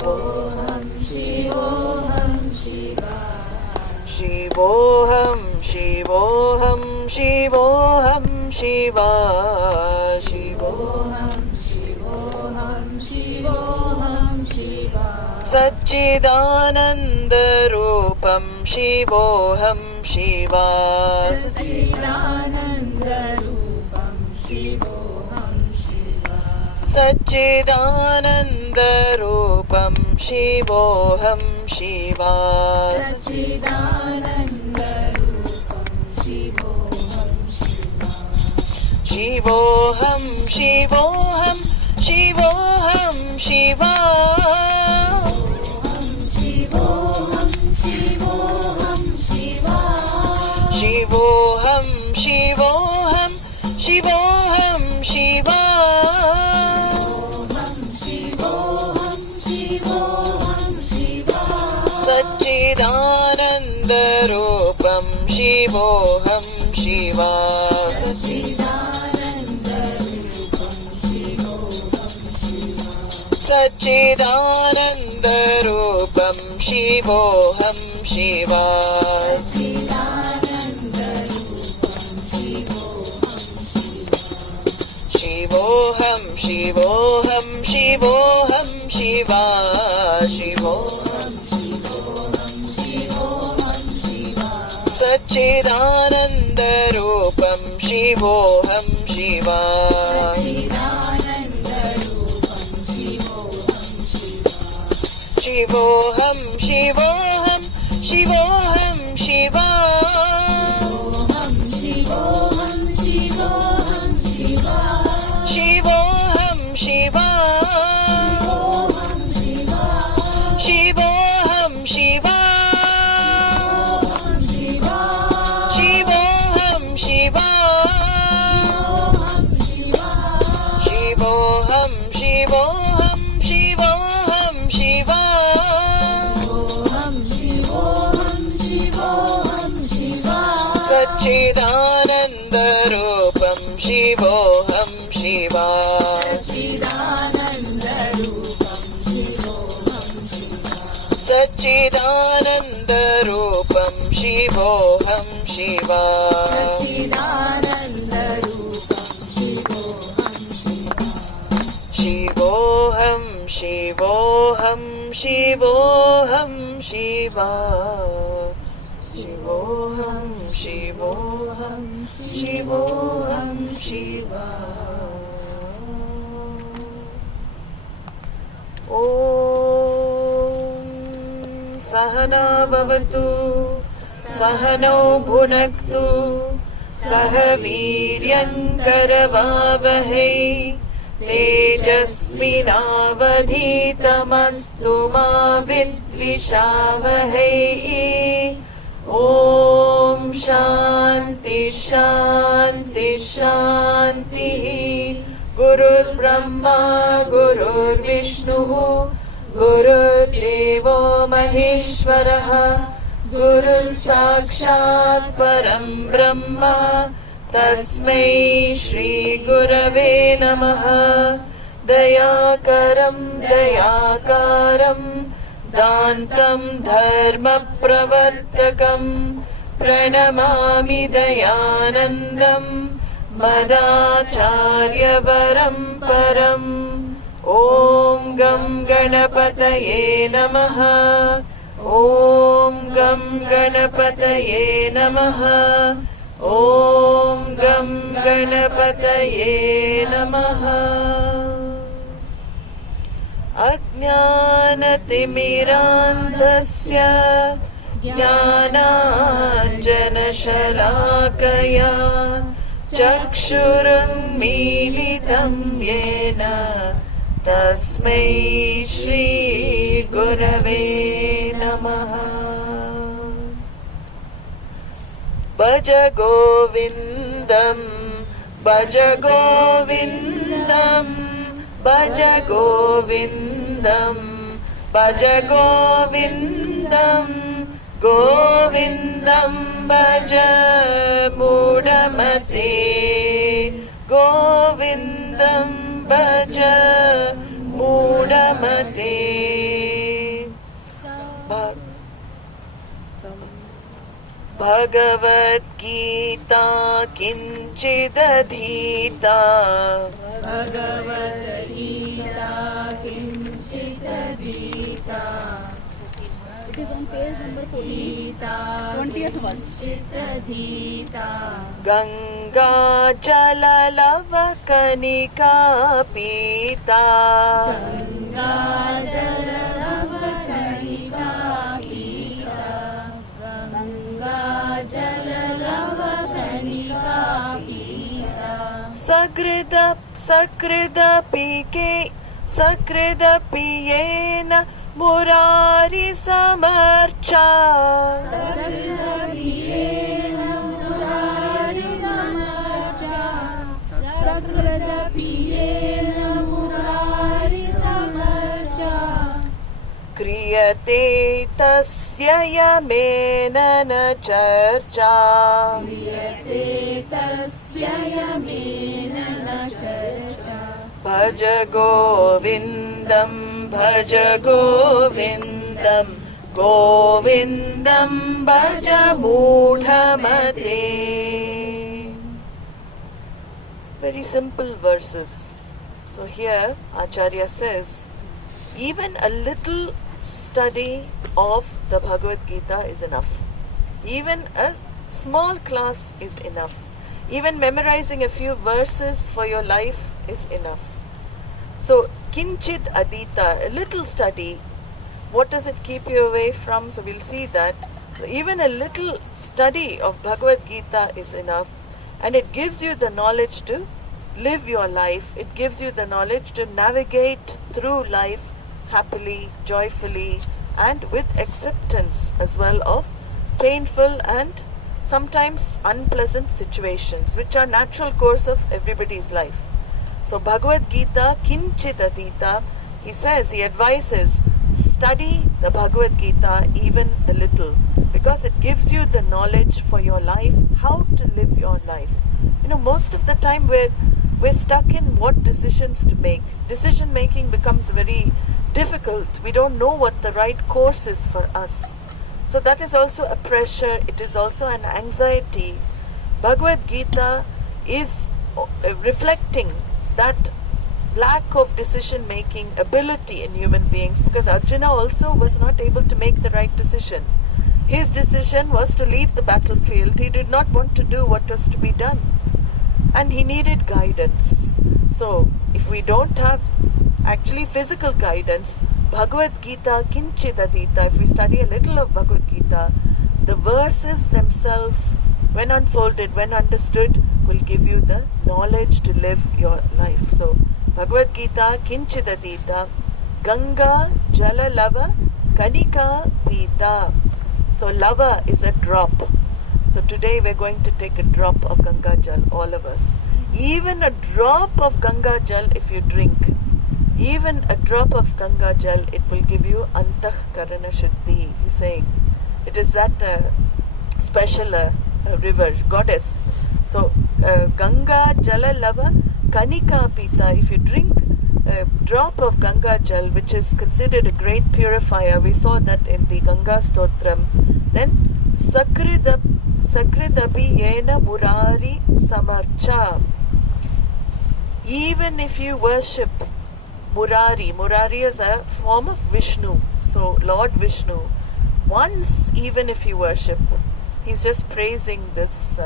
Shivoham, Shivoham, Shiva. Shivoham, Shivoham, Shivoham, Shiva. Shivoham, Shivoham, Shivoham, Shiva. Satchidananda Rupam Shivoham, Shiva. Satchidananda Rupam, Shivoham, Shiva. Satchidananda Rupam Shivoham, Shiva. Satchidananda Rupam, Shivoham, Shiva. Shivoham, Shivoham, Shivoham, Shiva. Shivoham, Shivoham, Shiva. Shivoham, Shivoham, Shivoham, Shiva. Shivoham, Shivoham, Shiva. Satchidananda Rupam Shivoham, Shiva. Satchidananda Rupam Shivoham, Shiva. Shivoham, Shivoham, Shivoham, Shiva. Shivoham, Satchidananda Rupam Shivoham, Shiva. Shivoham, Shivoham, Shivoham, Shiva. Shivoham, Shiva. Shivoham, Shiva. Shivoham, Shiva. Shivoham, Shivoham, Shivoham, Shiva. Satchidananda Rupam Shivoham, Shiva. Satchidananda Rupam Shivoham, Shiva. Shivoham, Shivoham, Shivoham, Shiva. Shivoham, Shivoham, Shivoham, Shiva. Om Sahana Bhavatu Sahano Bhunaktu Sahaviryam Karavavahai Tejasvinavadhitamastu ma vidvishavahai. Om Shanti Shanti Shanti. Gurur Brahma Gurur Vishnu Gurur Devo Maheshwaraha Guru Sakshat Param Brahma Tasmai Shri Gurave Namaha. Dayakaram Dayakaram Dantam Dharma Pravartakam Pranamami Dayanandam Madacharya Varam Param. Om Gam Ganapataye Namaha. Om Gam Ganapataye Namaha. Om Gam Ganapataye Namaha. Ajnanatimirandhasya Jnananjanashalakaya Chakshurunmilitam Yena Tasmai Shri Gurave Namaha. Bhaja Govindam Bhaja Govindam Bhaja Govindam Bhaja Govindam Govindam Bhaja Mudamate Govindam Bhaja Mudamate. Bhagavad Gita Kinchidadhita. Bhagavad Gita Kinchidadhita. It is on page number 14, 20th verse. Ganga Jala Lava Kanika Pita. Ganga Jala Lava Kanika Pita. Ganga Jala Lava Kanika Pita. Sakrida Pike Sakrida Piyena Murari Samarcha. Sakrida Piyena Murari Samarcha. Sakrida Piyena Murari Samarcha. Kriyate tasya yamena na charcha. Kriyate tasya yamena na charcha. Bhaja Govindam, Bhaja Govindam, Govindam Bhaja Mudhamate. Very simple verses. So here Acharya says, even a little study of the Bhagavad Gita is enough. Even a small class is enough. Even memorizing a few verses for your life is enough. So, Kinchid Adita, a little study, what does it keep you away from? So, we'll see that. So, even a little study of Bhagavad Gita is enough, and it gives you the knowledge to live your life. It gives you the knowledge to navigate through life happily, joyfully, and with acceptance as well of painful and sometimes unpleasant situations, which are natural course of everybody's life. So Bhagavad Gita Kinchidadhita, he says, he advises, study the Bhagavad Gita even a little, because it gives you the knowledge for your life, how to live your life. You know, most of the time we're stuck in what decisions to make. Decision making becomes very difficult. We don't know what the right course is for us. So that is also a pressure, it is also an anxiety. Bhagavad Gita is reflecting that lack of decision making ability in human beings, because Arjuna also was not able to make the right decision. His decision was to leave the battlefield. He did not want to do what was to be done, and he needed guidance. So if we don't have actually physical guidance, Bhagavad Gita Kinchidadhita, if we study a little of Bhagavad Gita, the verses themselves, when unfolded, when understood, will give you the knowledge to live your life. So Bhagavad Gita Kinchidadhita, Ganga Jala Lava Kanika Pita. So lava is a drop. So today we're going to take a drop of Ganga Jal, all of us. Even a drop of Ganga Jal, if you drink, even a drop of Ganga Jal, it will give you Antah Karana Shuddhi. He's saying it is that special river, goddess. So Ganga Jala Lava Kanika Pita, if you drink a drop of Ganga Jal, which is considered a great purifier, we saw that in the Ganga Stotram, then Sakridapi Yena Murari Samarcha. Even if you worship Murari, Murari is a form of Vishnu, so Lord Vishnu, once even if you worship, he's just praising this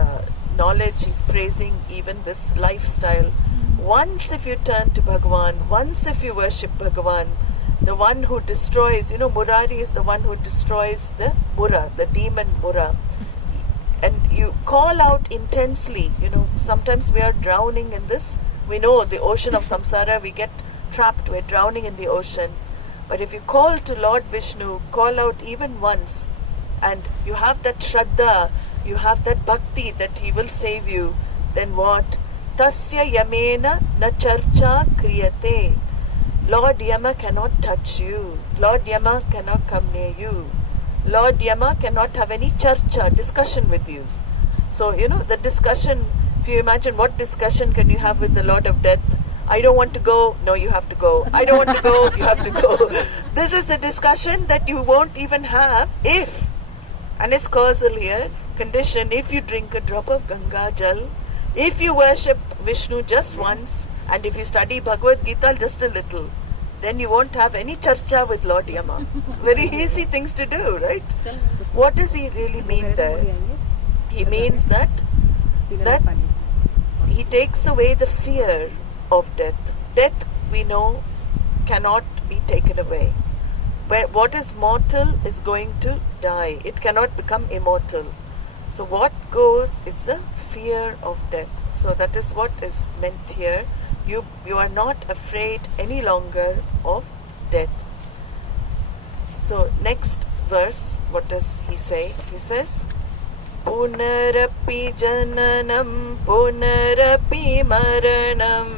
knowledge, he's praising even this lifestyle. Once if you turn to Bhagavan, once if you worship Bhagavan, the one who destroys, you know, Murari is the one who destroys the Mura, the demon Mura. And you call out intensely, you know, sometimes we are drowning in this. We know the ocean of samsara, we get trapped, we're drowning in the ocean. But if you call to Lord Vishnu, call out even once, and you have that shraddha, you have that bhakti that he will save you, then what? Tasya yamena na charcha kriyate. Lord Yama cannot touch you. Lord Yama cannot come near you. Lord Yama cannot have any charcha, discussion with you. So, you know, the discussion, if you imagine what discussion can you have with the Lord of Death? I don't want to go, no, you have to go. I don't want to go, you have to go. This is the discussion that you won't even have if, and it's causal here, condition, if you drink a drop of Ganga Jal, if you worship Vishnu just once, and if you study Bhagavad Gita just a little, then you won't have any charcha with Lord Yama. Very easy things to do, right? What does he really mean there? He means that he takes away the fear of death. Death, we know, cannot be taken away. But what is mortal is going to die. It cannot become immortal. So what goes is the fear of death. So that is what is meant here. You are not afraid any longer of death. So next verse, what does he say? He says, Punarapi jananam, punarapi maranam.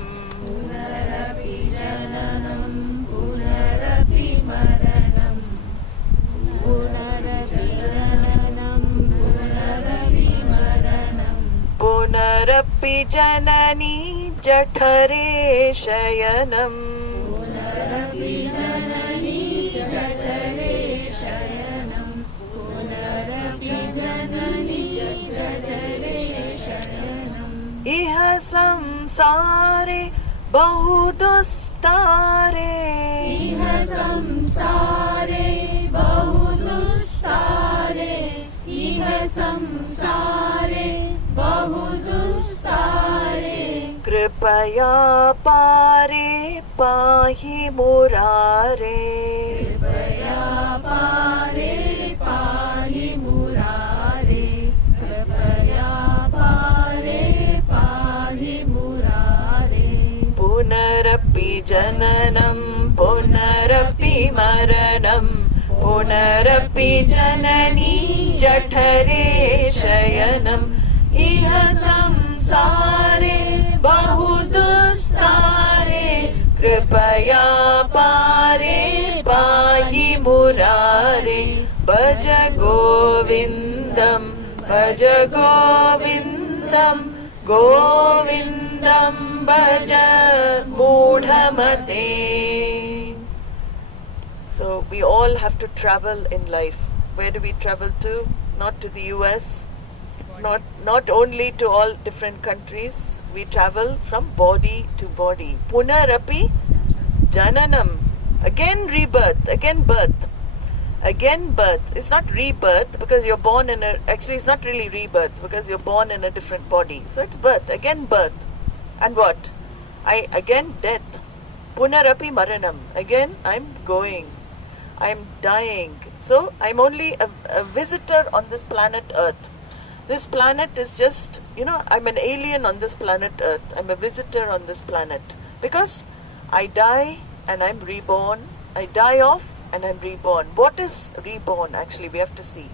Punarapi jananam, punarapi maranam. Punarapi jananam, punarapi maranam. Punarapi janani jathare shayanam. Punarapi janani jathare shayanam. Punarapi janani jathare shayanam. Iha saṁsārī bahudustare. Iha saṁsārī bahudustare. Iha saṁsārī bahudustare. Kripaya pare pahi murare. Kripaya pare pahi murare. Kripaya pare pahi murare. Punarapi jananam, punarapi maranam. Punarapi janani jathare shayanam. Iha saṁsārī bahudustare. Kripaya pare pahi murare. Bhaja Govindam, Bhaja Govindam, Govindam Bhaja Mudhamate. So we all have to travel in life. Where do we travel to? Not to the US, not only to all different countries. We travel from body to body. Punarapi jananam. Again rebirth, again birth. Again birth. It's not rebirth because you're born in a... Actually, it's not really rebirth because you're born in a different body. So it's birth. Again birth. And what? Again death. Punarapi maranam. Again I'm going. I'm dying. So I'm only a visitor on this planet Earth. This planet is just, I'm an alien on this planet Earth. I'm a visitor on this planet. Because I die and I'm reborn. I die off and I'm reborn. What is reborn actually? We have to see.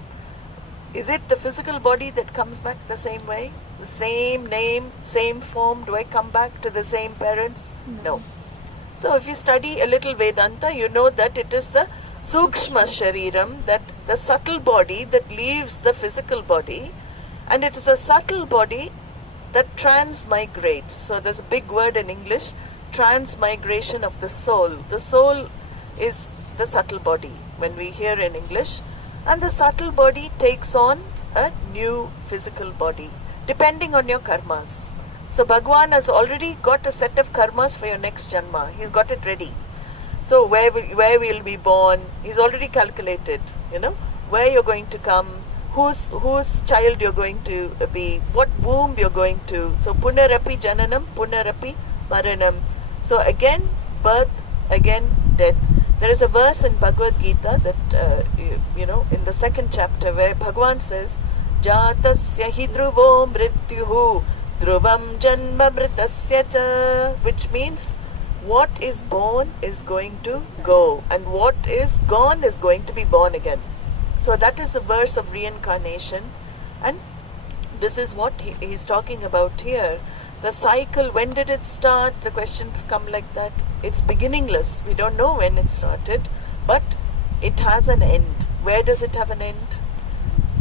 Is it the physical body that comes back the same way? The same name, same form? Do I come back to the same parents? No. So if you study a little Vedanta, you know that it is the Sukshma Shariram, that the subtle body that leaves the physical body, and it is a subtle body that transmigrates. So there's a big word in English, transmigration of the soul. The soul is the subtle body when we hear in English, and the subtle body takes on a new physical body depending on your karmas. So Bhagwan has already got a set of karmas for your next janma. He's got it ready. So where we'll be born, he's already calculated, where you're going to come, whose child you're going to be, what womb you're going to. So punarapi jananam, punarapi maranam. So again birth, again death. There is a verse in Bhagavad Gita that, in the second chapter where Bhagwan says, Jatasya hi dhruvo mrityuhu dhruvam janma mritasya cha, which means what is born is going to go, and what is gone is going to be born again. So that is the verse of reincarnation, and this is what he's talking about here. The cycle, when did it start? The questions come like that. It's beginningless. We don't know when it started, but it has an end. Where does it have an end?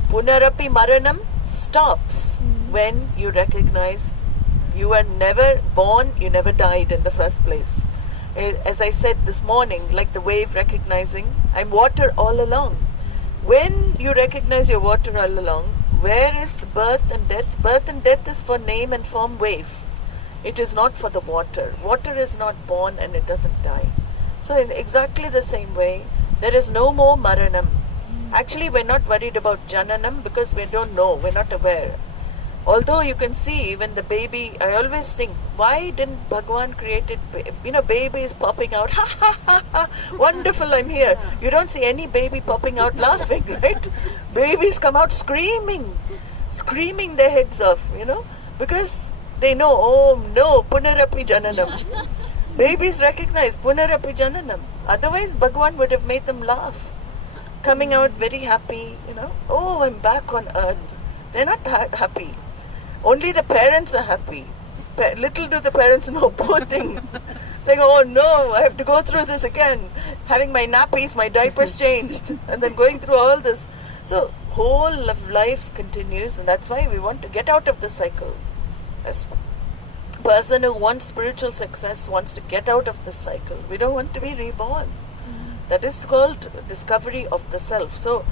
Punarapi maranam stops when you recognize you were never born, you never died in the first place. As I said this morning, like the wave recognizing, I'm water all along. When you recognize you're water all along, where is birth and death? Birth and death is for name and form wave. It is not for the water. Water is not born and it doesn't die. So in exactly the same way, there is no more maranam. Actually, we're not worried about jananam because we don't know, we're not aware. Although you can see when the baby, I always think, why didn't Bhagwan create it? Baby is popping out, ha ha ha ha, wonderful, I'm here. You don't see any baby popping out laughing, right? Babies come out screaming their heads off, because they know, oh no, punarapi jananam. Babies recognize punarapi jananam. Otherwise, Bhagwan would have made them laugh. Coming out very happy, oh, I'm back on earth. They're not happy. Only the parents are happy. Little do the parents know, poor thing. Saying, oh no, I have to go through this again. Having my nappies, my diapers changed. And then going through all this. So, whole of life continues. And that's why we want to get out of the cycle. As a person who wants spiritual success wants to get out of the cycle. We don't want to be reborn. That is called discovery of the self. So,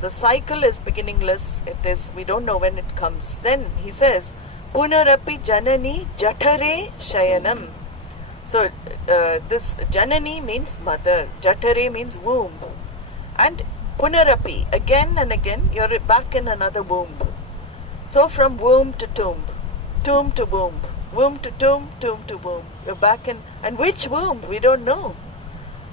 the cycle is beginningless. We don't know when it comes. Then he says, Punarapi Janani Jatare Shayanam. So this Janani means mother, Jatare means womb. And Punarapi, again and again, you're back in another womb. So from womb to tomb to womb, womb to tomb to womb. You're back in, and which womb? We don't know.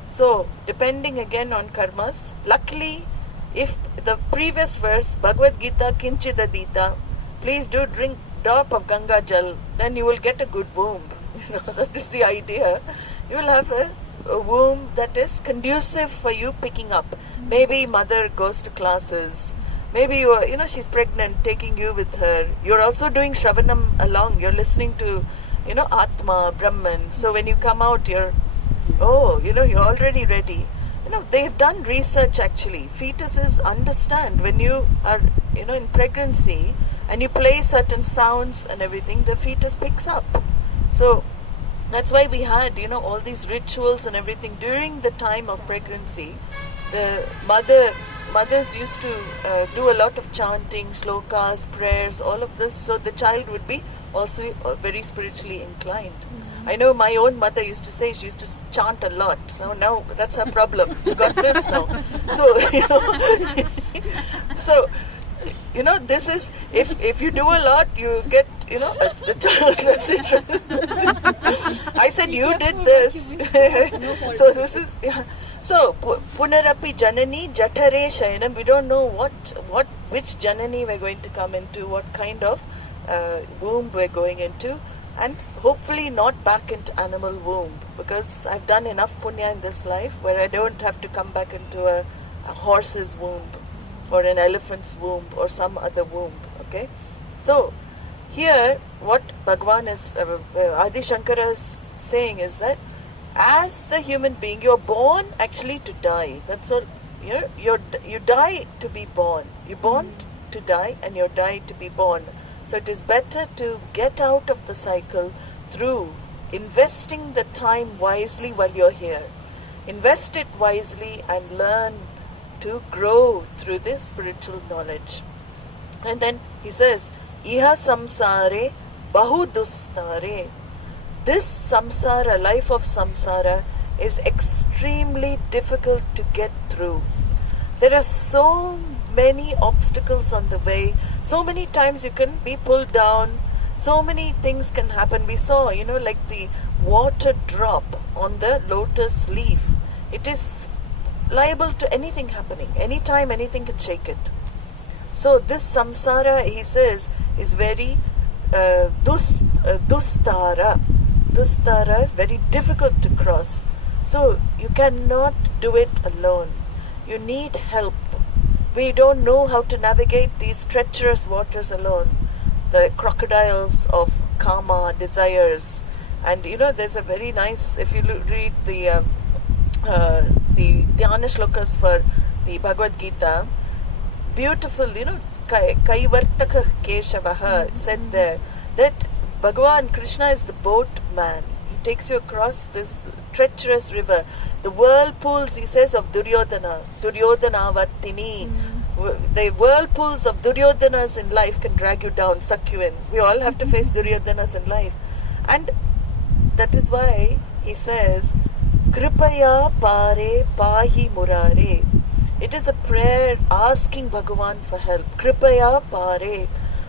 So, depending again on karmas, luckily, if the previous verse, Bhagavad Gita Kinchidadita, please do drink drop of Ganga Jal, then you will get a good womb. That is the idea. You will have a womb that is conducive for you picking up. Maybe mother goes to classes. Maybe she's pregnant, taking you with her. You're also doing Shravanam along. You're listening to, Atma, Brahman. So when you come out, you're already ready. They have done research actually. Fetuses understand when you are, in pregnancy and you play certain sounds and everything, the fetus picks up. So that's why we had, all these rituals and everything during the time of pregnancy. The mothers used to do a lot of chanting, slokas, prayers, all of this, so the child would be also very spiritually inclined. I know my own mother used to say she used to chant a lot. So now that's her problem. She got this now. So, this is, if you do a lot, you get, the child gets it. I said you did this. So this is, So, Punarapi Janani Jatare Shayanam. We don't know which Janani we're going to come into, what kind of womb we're going into. And hopefully not back into animal womb, because I've done enough punya in this life where I don't have to come back into a horse's womb or an elephant's womb or some other womb. Okay, so here what Bhagwan is Adi Shankara is saying is that as the human being, you're born actually to die. That's all. You die to be born. You're born to die and you die to be born. So it is better to get out of the cycle through investing the time wisely while you're here. Invest it wisely and learn to grow through this spiritual knowledge. And then he says, Iha samsāre bahu dustare. This samsara, life of samsara, is extremely difficult to get through. There are so many obstacles on the way. So many times you can be pulled down. So many things can happen. We saw, like the water drop on the lotus leaf. It is liable to anything happening. Anytime anything can shake it. So this samsara, he says, is very dustara. Dustara is very difficult to cross. So you cannot do it alone. You need help. We don't know how to navigate these treacherous waters alone. The crocodiles of karma, desires. And there's a very nice, if you read the Dhyana shlokas for the Bhagavad Gita, beautiful, Kaivartaka Keshavaha said there, that Bhagavan Krishna is the boatman. He takes you across this treacherous river. The whirlpools, he says, of Duryodhana, Duryodhana Vartini, The whirlpools of Duryodanas in life can drag you down, suck you in. We all have to face Duryodanas in life. And that is why he says, Kripaya pare pahi murare. It is a prayer asking Bhagavan for help. Kripaya pare.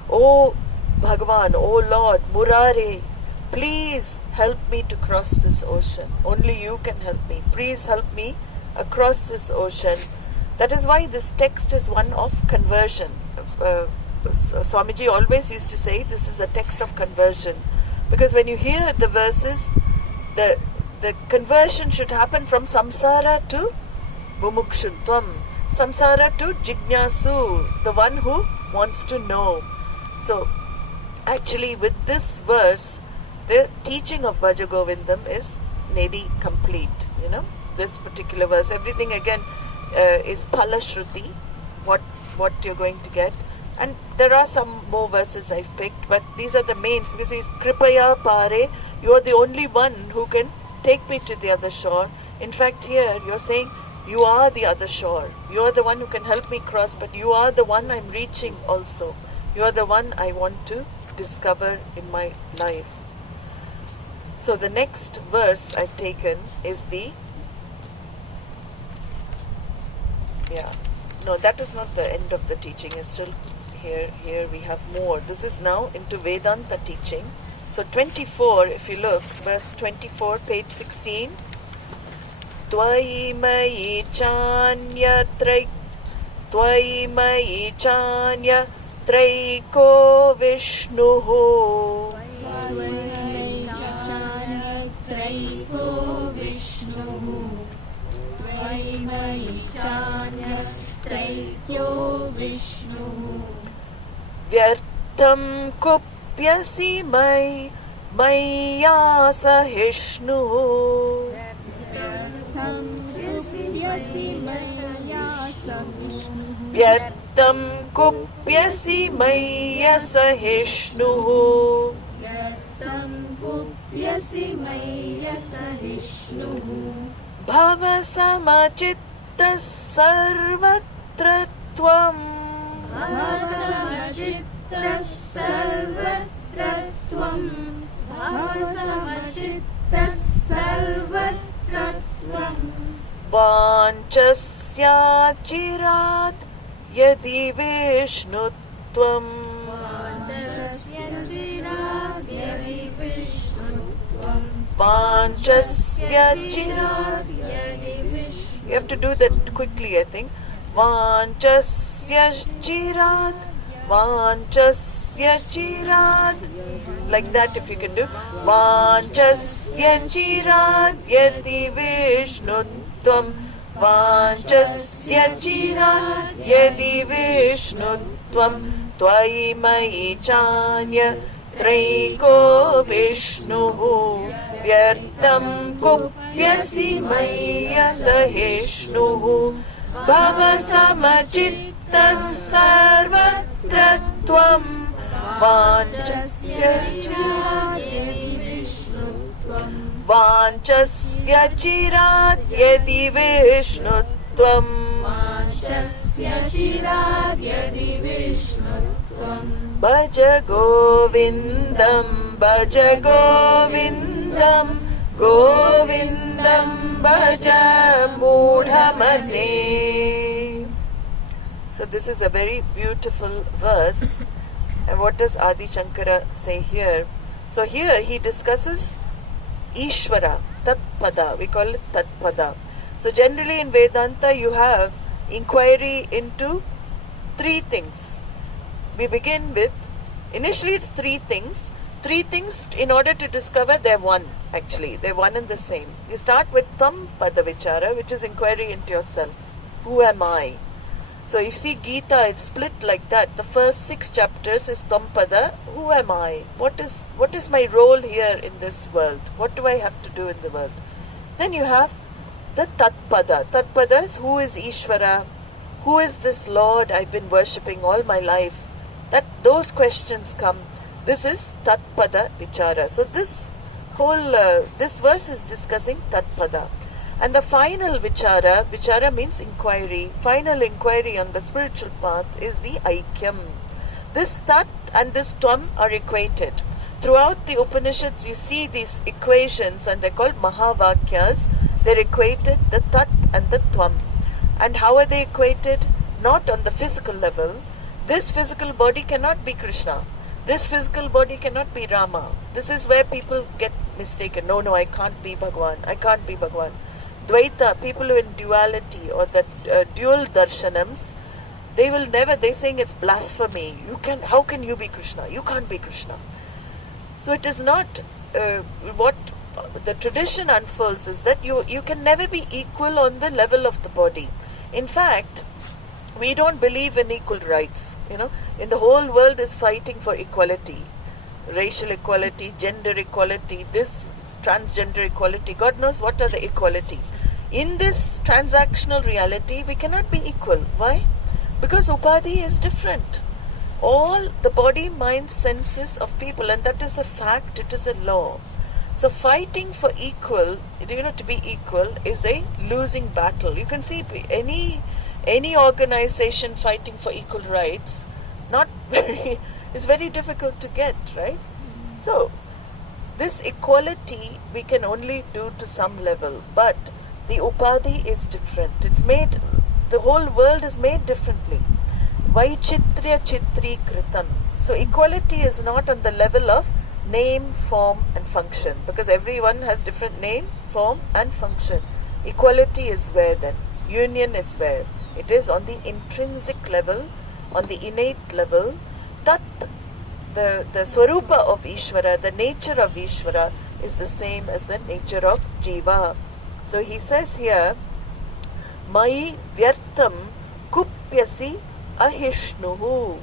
Oh Bhagavan, oh Lord, murare, please help me to cross this ocean. Only you can help me. Please help me across this ocean. That is why this text is one of conversion. Swamiji always used to say this is a text of conversion. Because when you hear the verses, the conversion should happen from samsara to mumukṣutvam. Samsara to jignasu, the one who wants to know. So, actually with this verse, the teaching of Bhaja Govindam is maybe complete. This particular verse. Everything again is Phala Shruti, what you're going to get. And there are some more verses I've picked, but these are the mains. Because it's Kripaya pare, you are the only one who can take me to the other shore. In fact, here you're saying, you are the other shore. You are the one who can help me cross, but you are the one I'm reaching also. You are the one I want to discover in my life. So the next verse I've taken is that is not the end of the teaching. It's still here we have more. This is now into Vedanta teaching. So 24, if you look, verse 24, page 16. Tvai mai chanya traiko Vishnuhu. Vyartam kupyasi maya sahisnuhu. Vyartam kupyasi maya sahisnuhu. Bhava samachitta sarvatra tvam. Vanchasya chirat yadi vishnutvam. Vanchasya chirat. You have to do that quickly, I think. Vanchasya chirat. Vanchasya chirat. Like that if you can do. Vanchasya chirat yadi vishnutvam. Vanchasya chirat yadi vishnutvam. Tvai mai chanya traiko Vishnuhu. Vyartam kupyasi maya sahisnuhu. Bhava samachitta sarvatra tvam. Vanchasya chirat yadi vishnutvam. Bhaja Govindam, Bhaja Govindam, Govindam Bhaja Mudhamate. So this is a very beautiful verse. And what does Adi Shankara say here? So here he discusses Ishvara, Tatpada. We call it Tatpada. So generally in Vedanta you have inquiry into three things. We begin with, initially it's three things. Three things in order to discover they're one, actually. They're one and the same. You start with Tam Pada Vichara, which is inquiry into yourself. Who am I? So if you see Gita, it's split like that. The first 6 chapters is Tam Pada. Who am I? What is my role here in this world? What do I have to do in the world? Then you have the Tatpada. Tatpada is who is Ishvara? Who is this Lord I've been worshipping all my life? Those questions come. This is Tatpada Vichara. So this whole this verse is discussing Tatpada. And the final vichara means inquiry, final inquiry on the spiritual path is the aikyam. This tat and this tvam are equated. Throughout the Upanishads you see these equations and they're called mahavakyas. They're equated, the tat and the tvam. And how are they equated? Not on the physical level. This physical body cannot be Krishna. This physical body cannot be Rama. This is where people get mistaken. No, I can't be Bhagwan. I can't be Bhagwan. Dvaita, people who in duality or the dual darshanams, they're saying it's blasphemy. How can you be Krishna? You can't be Krishna. So it is not what the tradition unfolds is that you can never be equal on the level of the body. In fact, we don't believe in equal rights. In the whole world is fighting for equality, racial equality, gender equality, this transgender equality. God knows what are the equality. In this transactional reality, we cannot be equal. Why? Because upadhi is different. All the body, mind, senses of people, and that is a fact, it is a law. So fighting for equal, to be equal is a losing battle. You can see any organization fighting for equal rights, is very difficult to get, right? So this equality we can only do to some level, but the upadhi is different. The whole world is made differently. Vaichitrya chitri kritam. So equality is not on the level of name, form and function, because everyone has different name, form and function. Equality is where then? Union is where? It is on the intrinsic level, on the innate level, that the swarupa of Ishvara, the nature of Ishvara is the same as the nature of Jiva. So he says here, Mai vyartam kupyasi ahishnuhu.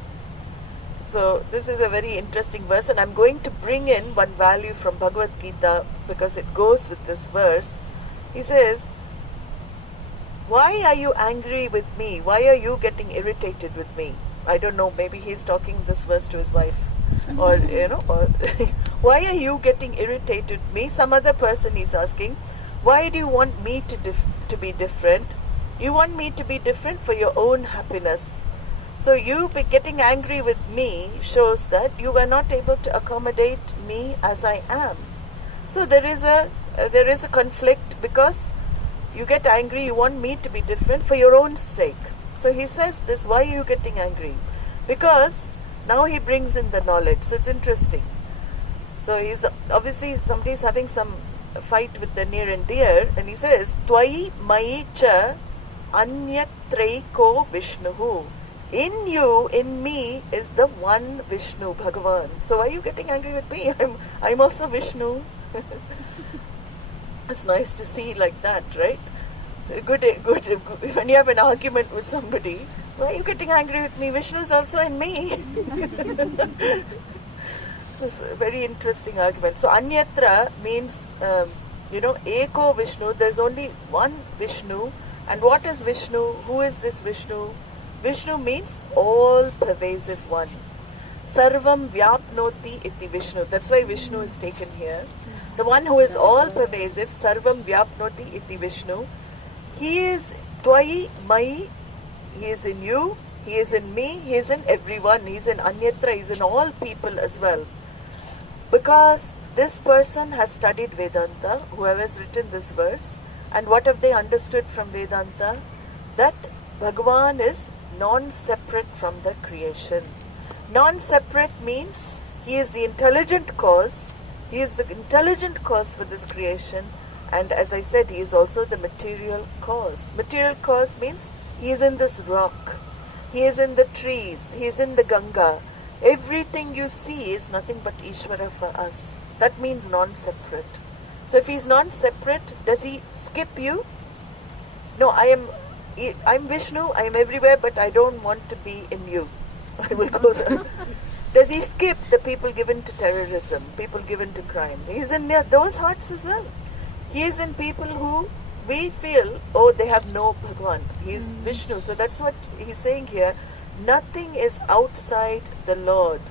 So this is a very interesting verse, and I'm going to bring in one value from Bhagavad Gita because it goes with this verse. He says, why are you angry with me? Why are you getting irritated with me? I don't know, maybe he's talking this verse to his wife. Or why are you getting irritated with me? Some other person is asking, why do you want me to be different? You want me to be different for your own happiness. So you getting angry with me shows that you were not able to accommodate me as I am. So there is a conflict because you get angry, you want me to be different for your own sake. So he says this, why are you getting angry? Because now he brings in the knowledge. So it's interesting. So he's obviously somebody's having some fight with the near and dear, and he says, Tvai mai cha anyatraiko Vishnuhu. In you, in me, is the one Vishnu, Bhagavan. So why are you getting angry with me? I'm also Vishnu. It's nice to see like that, right? So good. When you have an argument with somebody, why are you getting angry with me? Vishnu is also in me. This is a very interesting argument. So Anyatra means, Eko Vishnu. There's only one Vishnu. And what is Vishnu? Who is this Vishnu? Vishnu means all-pervasive one. Sarvam Vyapnoti iti Vishnu. That's why Vishnu is taken here. The one who is all-pervasive, Sarvam Vyapnoti iti Vishnu. He is Tvai Mai. He is in you. He is in me. He is in everyone. He is in Anyatra. He is in all people as well. Because this person has studied Vedanta, whoever has written this verse, and what have they understood from Vedanta? That Bhagavan is non-separate from the creation. Non-separate means he is the intelligent cause. He is the intelligent cause for this creation. And as I said, he is also the material cause. Material cause means he is in this rock. He is in the trees. He is in the Ganga. Everything you see is nothing but Ishvara for us. That means non-separate. So if he is non-separate, does he skip you? No, I'm Vishnu, I am everywhere, but I don't want to be in you. I will go there. Does he skip the people given to terrorism, people given to crime? He is in those hearts as well. He is in people who we feel, they have no Bhagwan. He is Vishnu. So that's what he's saying here. Nothing is outside the Lord.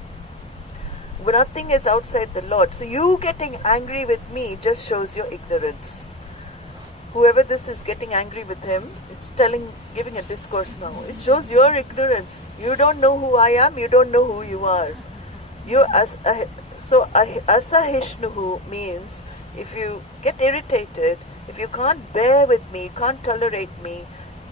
Nothing is outside the Lord. So you getting angry with me just shows your ignorance. whoever this is getting angry with him, it's giving a discourse now. It shows your ignorance. You don't know who I am, you don't know who you are. Asahishnuhu means if you get irritated, if you can't bear with me, can't tolerate me,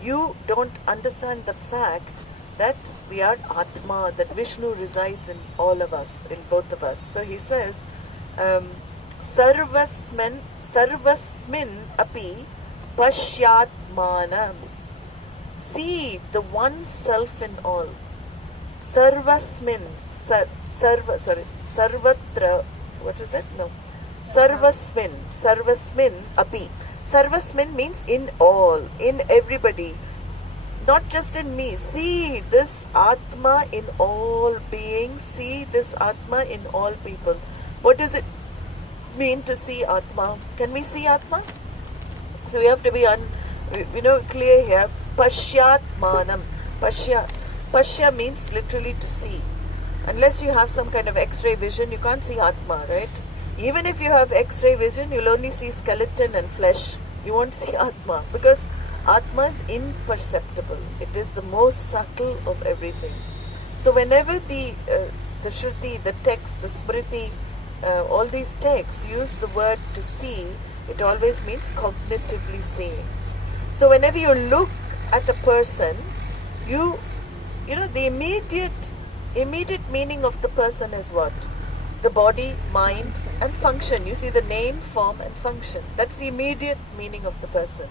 you don't understand the fact that we are Atma, that Vishnu resides in all of us, in both of us. So he says, Sarvasmin api pashyatmanam. See the one self in all. Sarvasmin, sarvatra, what is it? No. Sarvasmin api. Sarvasmin means in all, in everybody. Not just in me. See this Atma in all beings. See this Atma in all people. What does it mean to see Atma? Can we see Atma? So we have to be clear here. Pashyatmanam. Pashya means literally to see. Unless you have some kind of X-ray vision, you can't see Atma, right? Even if you have X-ray vision, you'll only see skeleton and flesh. You won't see Atma, because Atma is imperceptible. It is the most subtle of everything. So whenever the Shruti, the text, the Smriti, all these texts use the word to see, it always means cognitively seeing. So whenever you look at a person, the immediate meaning of the person is what? The body, mind, and function. You see the name, form, and function. That's the immediate meaning of the person.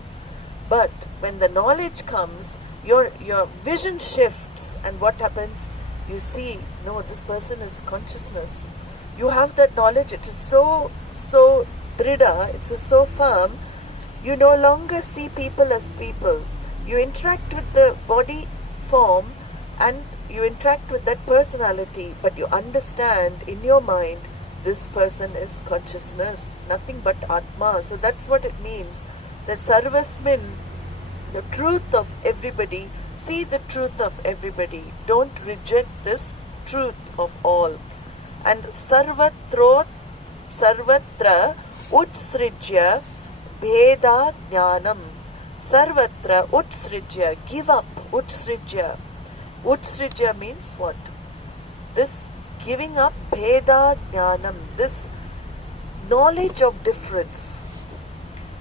But when the knowledge comes, your vision shifts, and what happens? You see, no, this person is consciousness. You have that knowledge. It is so drida, it is so firm. You no longer see people as people. You interact with the body form and you interact with that personality, but you understand in your mind this person is consciousness, nothing but Atma. So that's what it means. That Sarvasmin, the truth of everybody, see the truth of everybody. Don't reject this truth of all. And Sarvatra utsrijya bheda jnanam. Sarvatra utsrijya, give up, utsrijya. Utsrijya means what? This giving up bheda jnanam, this knowledge of difference.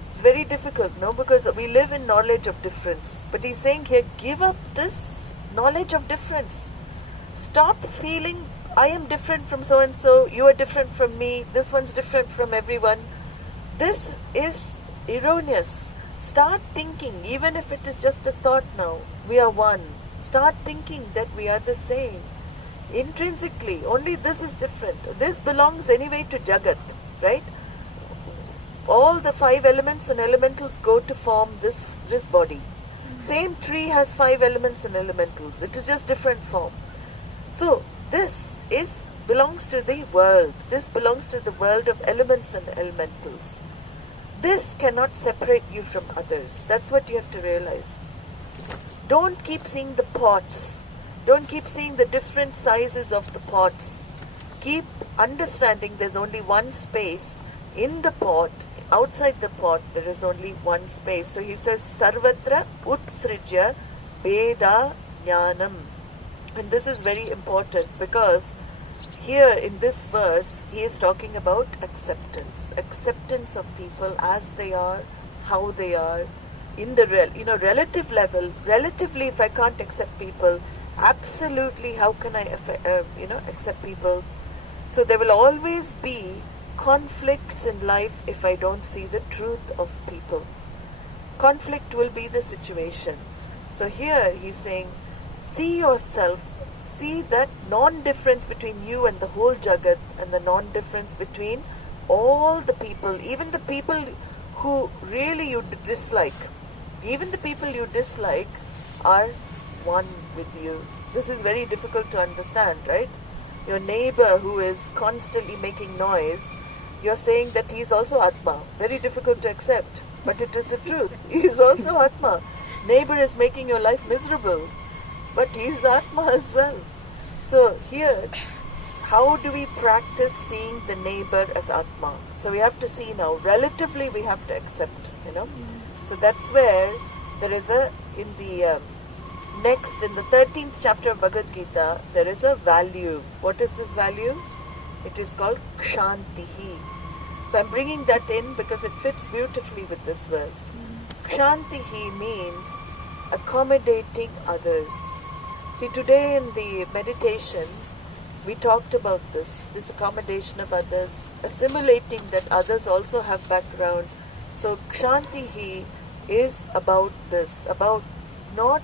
It's very difficult, no? Because we live in knowledge of difference. But he's saying here, give up this knowledge of difference. Stop feeling, I am different from so-and-so, you are different from me, this one's different from everyone. This is erroneous. Start thinking, even if it is just a thought now, we are one. Start thinking that we are the same. Intrinsically, only this is different. This belongs anyway to Jagat, right? All the 5 elements and elementals go to form this body. Same tree has 5 elements and elementals. It is just different form. So this belongs to the world. This belongs to the world of elements and elementals. This cannot separate you from others. That's what you have to realize. Don't keep seeing the pots. Don't keep seeing the different sizes of the pots. Keep understanding there's only one space in the pot. Outside the pot, there is only one space. So he says, Sarvatra utsrijya bheda jnanam. And this is very important because here in this verse, he is talking about acceptance. Acceptance of people as they are, how they are, in the relative level. Relatively, if I can't accept people, absolutely, how can I accept people? So there will always be conflicts in life if I don't see the truth of people. Conflict will be the situation. So here he's saying, see yourself, see that non-difference between you and the whole Jagat, and the non-difference between all the people, even the people who really you dislike. Even the people you dislike are one with you. This is very difficult to understand, right? Your neighbor who is constantly making noise, you're saying that he is also Atma. Very difficult to accept, but it is the truth. He is also Atma. Neighbor is making your life miserable, but he is Atma as well. So here, how do we practice seeing the neighbor as Atma? So we have to see now, relatively we have to accept, So that's where there is in the 13th chapter of Bhagavad Gita, there is a value. What is this value? It is called kshantihi. So I'm bringing that in because it fits beautifully with this verse. Kshantihi means accommodating others. See, today in the meditation, we talked about this accommodation of others, assimilating that others also have background. So kshantihi is about this, about not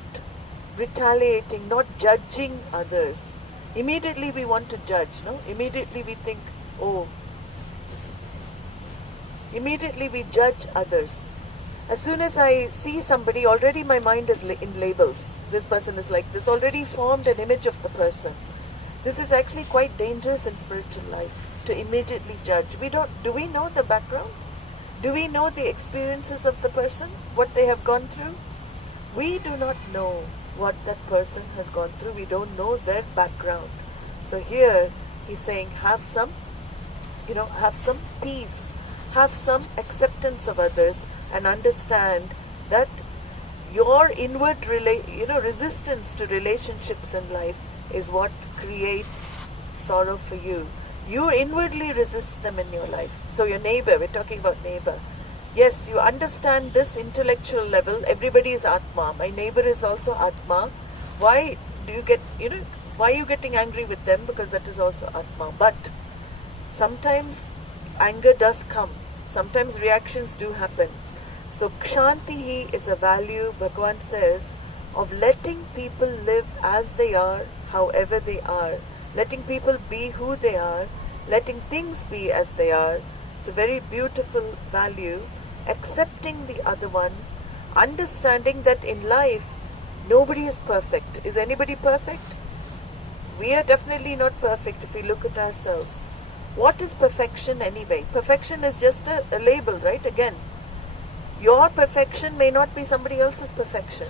retaliating, not judging others. Immediately we want to judge, no? Immediately we think, oh, immediately we judge others. As soon as I see somebody, already my mind is in labels. This person is like this, already formed an image of the person. This is actually quite dangerous in spiritual life, to immediately judge. Do we know the background? Do we know the experiences of the person? What they have gone through? We do not know what that person has gone through. We don't know their background. So here he's saying have some peace, have some acceptance of others, and understand that your inward resistance to relationships in life is what creates sorrow for you. You inwardly resist them in your life. So your neighbor, we're talking about neighbor. Yes, you understand this intellectual level. Everybody is Atma. My neighbor is also Atma. Why are you getting angry with them? Because that is also Atma. But sometimes anger does come. Sometimes reactions do happen. So kshantihi is a value, Bhagavan says, of letting people live as they are, however they are. Letting people be who they are. Letting things be as they are. It's a very beautiful value. Accepting the other one. Understanding that in life, nobody is perfect. Is anybody perfect? We are definitely not perfect if we look at ourselves. What is perfection anyway? Perfection is just a label, right? Again, your perfection may not be somebody else's perfection.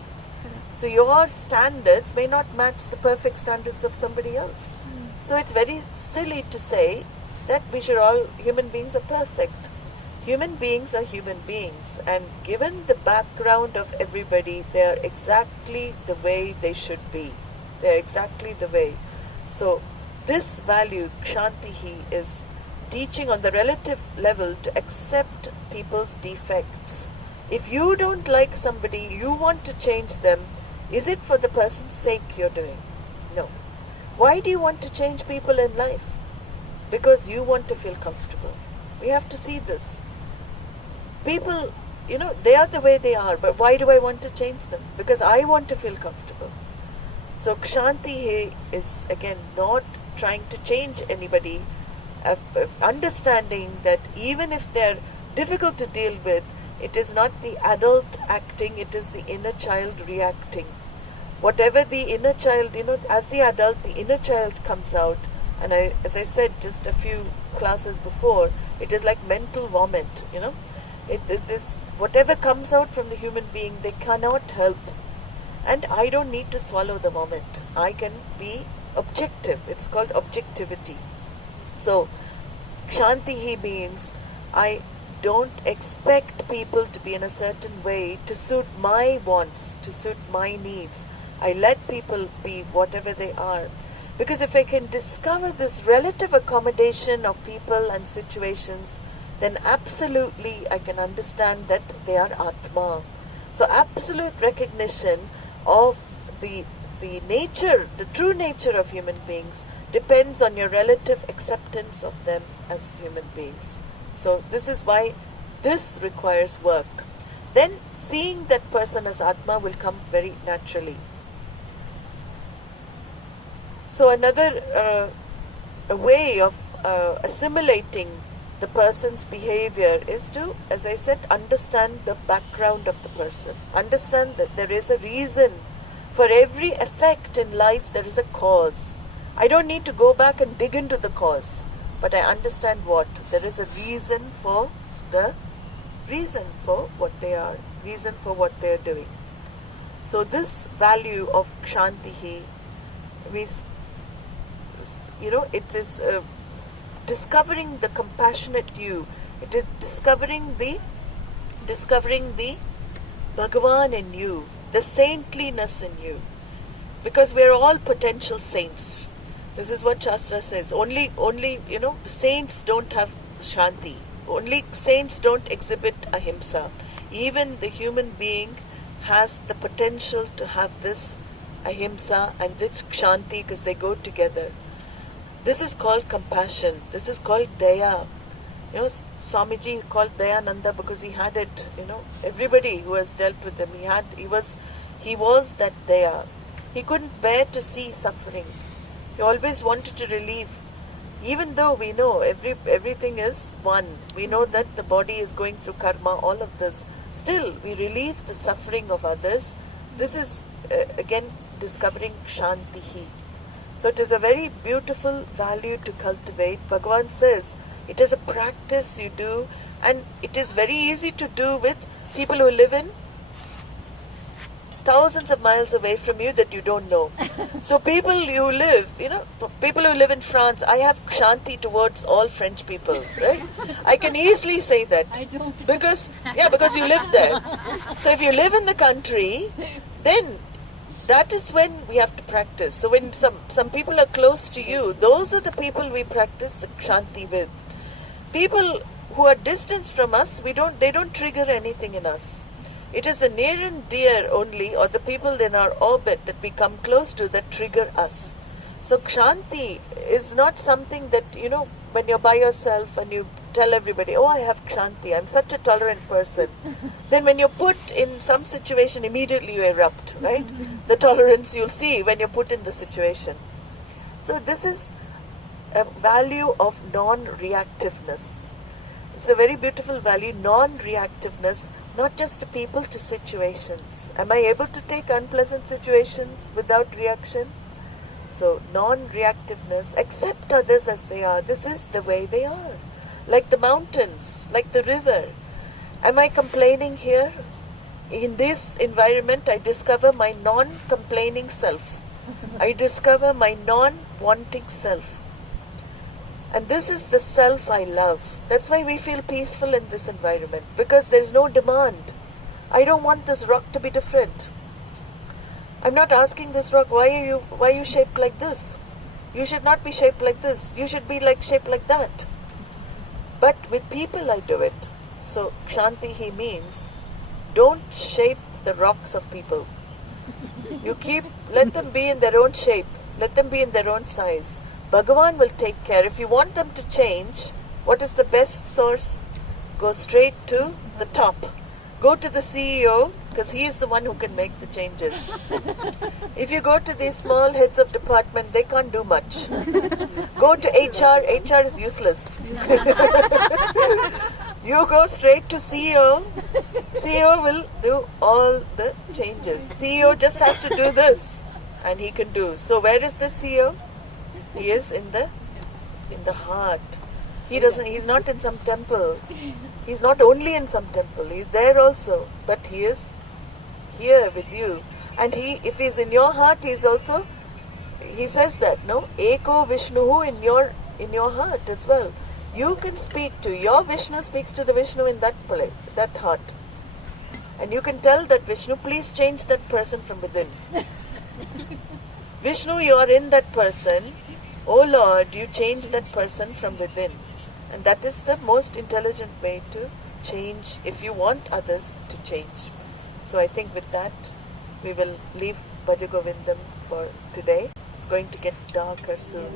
So your standards may not match the perfect standards of somebody else. So it's very silly to say that human beings are perfect. Human beings are human beings, and given the background of everybody, they are exactly the way they should be. They are exactly the way. So this value, kshantihi, is teaching on the relative level to accept people's defects. If you don't like somebody, you want to change them, is it for the person's sake you're doing? No. Why do you want to change people in life? Because you want to feel comfortable. We have to see this. People, they are the way they are, but why do I want to change them? Because I want to feel comfortable. So kshantihi is again not trying to change anybody, understanding that even if they're difficult to deal with, it is not the adult acting, it is the inner child reacting. Whatever the inner child, as the adult, the inner child comes out. And as I said just a few classes before, it is like mental vomit, whatever comes out from the human being, they cannot help. And I don't need to swallow the vomit. I can be objective. It's called objectivity. So, kshantihi means I don't expect people to be in a certain way to suit my wants, to suit my needs. I let people be whatever they are. Because if I can discover this relative accommodation of people and situations, then absolutely I can understand that they are Atma. So absolute recognition of the nature, the true nature of human beings depends on your relative acceptance of them as human beings. So this is why this requires work. Then seeing that person as Atma will come very naturally. So another a way of assimilating the person's behavior is to, as I said, understand the background of the person. Understand that there is a reason. For every effect in life, there is a cause. I don't need to go back and dig into the cause, but I understand what. There is a reason for what they are, reason for what they are doing. So this value of kshantihi, it is discovering the compassionate you. It is discovering the Bhagavan in you, the saintliness in you. Because we are all potential saints. This is what Shastra says. Only, saints don't have Shanti. Only saints don't exhibit ahimsa. Even the human being has the potential to have this ahimsa and this Shanti because they go together. This is called compassion. This is called daya. Swamiji called Dayananda because he had it. Everybody who has dealt with him, he was that daya. He couldn't bear to see suffering. He always wanted to relieve. Even though we know everything is one, we know that the body is going through karma, all of this, still we relieve the suffering of others. This is again discovering Shantihi. So it is a very beautiful value to cultivate. Bhagavan says it is a practice you do, and it is very easy to do with people who live in thousands of miles away from you that you don't know. So people who live in France, I have Shanti towards all French people, right? I can easily say that. I don't. Because you live there. So if you live in the country, then that is when we have to practice. So when some people are close to you, those are the people we practice the Shanti with. People who are distant from us, they don't trigger anything in us. It is the near and dear only, or the people in our orbit that we come close to, that trigger us. So Kshanti is not something that, when you're by yourself and you tell everybody, oh, I have Kshanti, I'm such a tolerant person. Then when you're put in some situation, immediately you erupt, right? The tolerance you'll see when you're put in the situation. So this is a value of non-reactiveness. It's a very beautiful value, non-reactiveness. Not just to people, to situations. Am I able to take unpleasant situations without reaction? So, non-reactiveness, accept others as they are. This is the way they are. Like the mountains, like the river. Am I complaining here? In this environment, I discover my non-complaining self. I discover my non-wanting self. And this is the self I love. That's why we feel peaceful in this environment, because there's no demand. I don't want this rock to be different. I'm not asking this rock, why are you shaped like this? You should not be shaped like this. You should be shaped like that. But with people I do it. So Kshantihi means don't shape the rocks of people. Let them be in their own shape. Let them be in their own size. Bhagavan will take care. If you want them to change, what is the best source? Go straight to the top. Go to the CEO, because he is the one who can make the changes. If you go to these small heads of department, they can't do much. Go to HR is useless. You go straight to CEO. CEO will do all the changes. CEO just has to do this, and he can do. So where is the CEO? He is in the heart. He's not in some temple. He's not only in some temple. He's there also. But he is here with you. And if he's in your heart, he says that, no? Eko Vishnuhu in your heart as well. You can speak to, your Vishnu speaks to the Vishnu in that place, that heart. And you can tell that Vishnu, please change that person from within. Vishnu, you are in that person. Oh Lord, you change that person from within. And that is the most intelligent way to change if you want others to change. So I think with that, we will leave Bhaja Govindam for today. It's going to get darker soon.